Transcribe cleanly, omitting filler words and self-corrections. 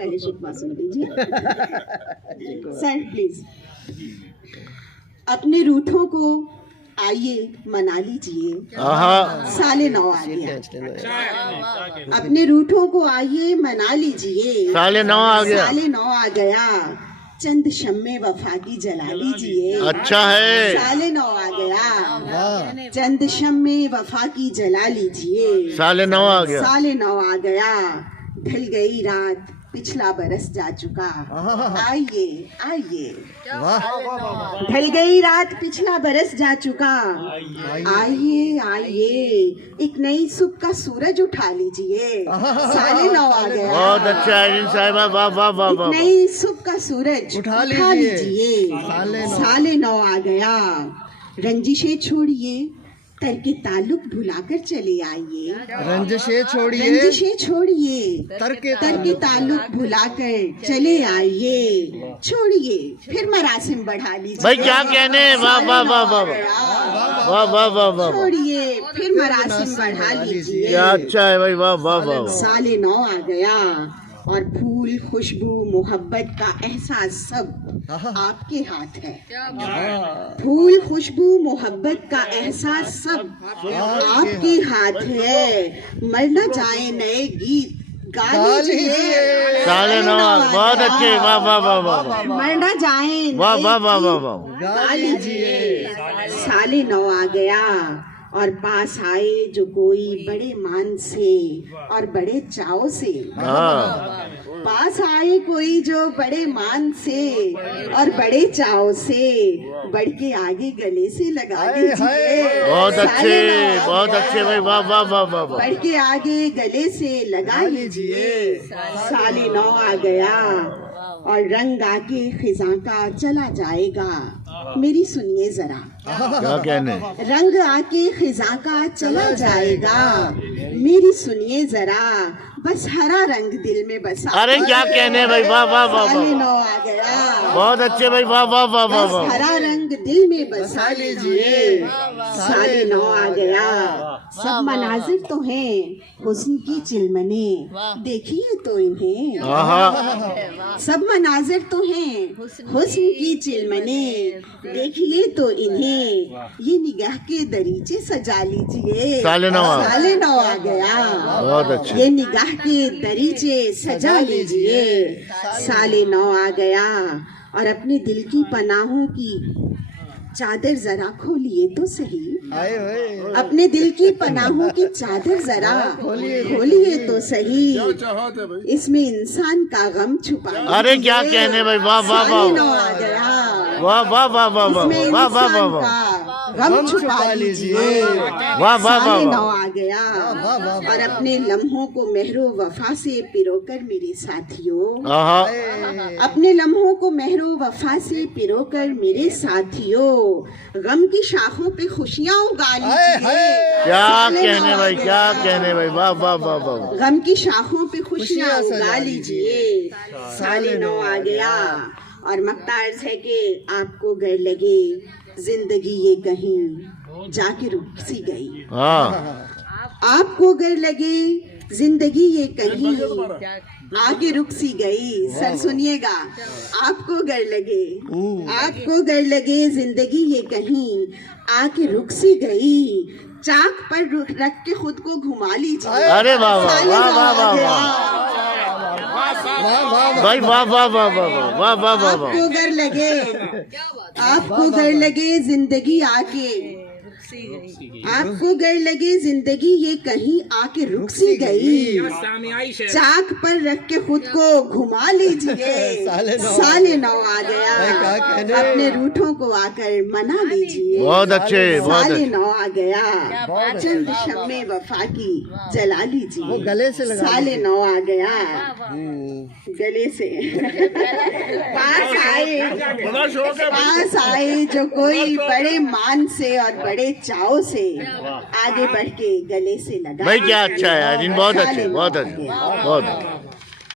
पहले शिकवा सुन लीजिए। सर प्लीज, अपने रूठों को आइए मना लीजिए, साले 9 आ गया। अपने रूठों को आइए मना लीजिए, साले 9 आ गया। साले 9 आ गया। चंद शम्मे वफा की जला लीजिए। अच्छा है। साले 9 आ गया। चंद शम्मे वफा की जला लीजिए। साले 9 आ गया। साले 9 आ गया। ढल गई रात, पिछला बरस जा चुका। आइए आइए। ढल गई रात, पिछला बरस जा चुका। आइए आइए, एक नई सुबह का सूरज उठा लीजिए। साले 9 आ गया। बहुत अच्छा है साहिबा, वाह वाह वाह वाह। नई सुबह का सूरज उठा लीजिए। साले 9 आ गया। रंजिशें छोड़िए, तर्के ताल्लुक भुलाकर चले आइए। रंजिशें छोड़िए, रंजिशें छोड़िए, तर्के ताल्लुक भुलाकर चले आइए। छोड़िए, फिर मरासिम बढ़ा लीजिए। भाई क्या कहने, वाह वाह वाह वाह वाह वाह वाह वाह। छोड़िए, फिर मरासिम बढ़ा लीजिए। क्या अच्छा है भाई, वाह वाह वाह। साले 9 आ गया और फूल, खुशबू, मोहब्बत का एहसास सब आपके हाथ है। फूल, खुशबू, मोहब्बत का एहसास सब आपके हाथ है। मर न जाए नए गीत गा लीजिए। साले 9 बहुत अच्छे, वाह वाह वाह वाह। मर न जाए वाह वाह वाह वाह वाह। गा लीजिए। साले 9 आ गया और पास आए जो कोई बड़े मान से और बड़े चाव से। पास आए कोई जो बड़े मान से और बड़े चाव से, बढ़ के आगे गले से लगा लीजिए। बहुत अच्छे भाई, वाह वाह वाह वाह। बढ़ के आगे गले से लगा लीजिए। साले 9 आ गया और रंग आके खिजा का चला जाएगा। मेरी सुनिए जरा, क्या कहने। रंग आके खिजा का चला जाएगा। मेरी सुनिए जरा, बस हरा रंग दिल में बसा। अरे क्या कहने भाई, वाह वाह वाह। साले 9 आ गया। बहुत अच्छे भाई, वाह वाह वाह वाह वाह। हरा रंग दिल में बसा लीजिए। साले 9 आ गया। सब मनाजिर तो हैं हुस्न की चिलमने, देखिए तो इन्हें। सब मनाजिर तो हैं हुस्न की चिलमने, देखिए तो इन्हें। ये निगाह के दरीचे सजा लीजिए। साले 9 आ गया। बहुत अच्छे। ये निगाह के दरीचे सजा लीजिए। साले 9 आ गया और अपने दिल की पनाहों की चादर जरा खोलिए तो सही। अपने दिल की पनाहों की चादर जरा खोलिए तो सही। इसमें इंसान का गम छुपा। अरे क्या कहने भाई, वाह वाह वाह। 9 आ गया। वाह वाह वाह वाह वाह वाह वाह वाह वाह। गम छुपा लीजिए। वाह वाह वाह। 9 आ गया और अपने लम्हों को मेहरो वफा से पिरोकर मेरे साथियों। अपने लम्हों को मेहरो वफा से पिरोकर मेरे साथियों, गम की शाखों पे खुशियाँ उगा लीजिए। क्या कहने भाई, क्या कहने भाई, वाह वाह वाह वाह। गम की शाखों पे खुशियाँ उगा लीजिए। साले 9 आ गया और मख्तार है कि आपको गर लगे जिंदगी ये कहीं जाके रुक सी गई। आपको गर लगे जिंदगी ये कहीं आगे रुक सी गई। सर सुनिएगा, आपको गर लगे जिंदगी ये कहीं आके रुक सी गई। चाक पर रख के खुद को घुमा लीजिए। अरे वाह वाह वाह वाह वाह भाई, वाह वाह वाह वाह वाह वाह वाह। आपको गर लगे जिंदगी आके, आपको गर लगे जिंदगी ये कहीं आके रुक सी गई। चाक पर रख के खुद को घुमा लीजिए। साले 9 आ गया। अपने रूठों को आकर मना लीजिए। बहुत अच्छे। साले 9 आ गया। चंद शम्मे वफा की जला लीजिए। गले से लगा। साले 9 आ गया। गले से पास आए जो कोई बड़े मान से और बड़े चाव से, आगे बढ़ के गले से लगा। भाई क्या अच्छा है यार, बहुत अच्छे, बहुत अच्छे, बहुत अच्छे।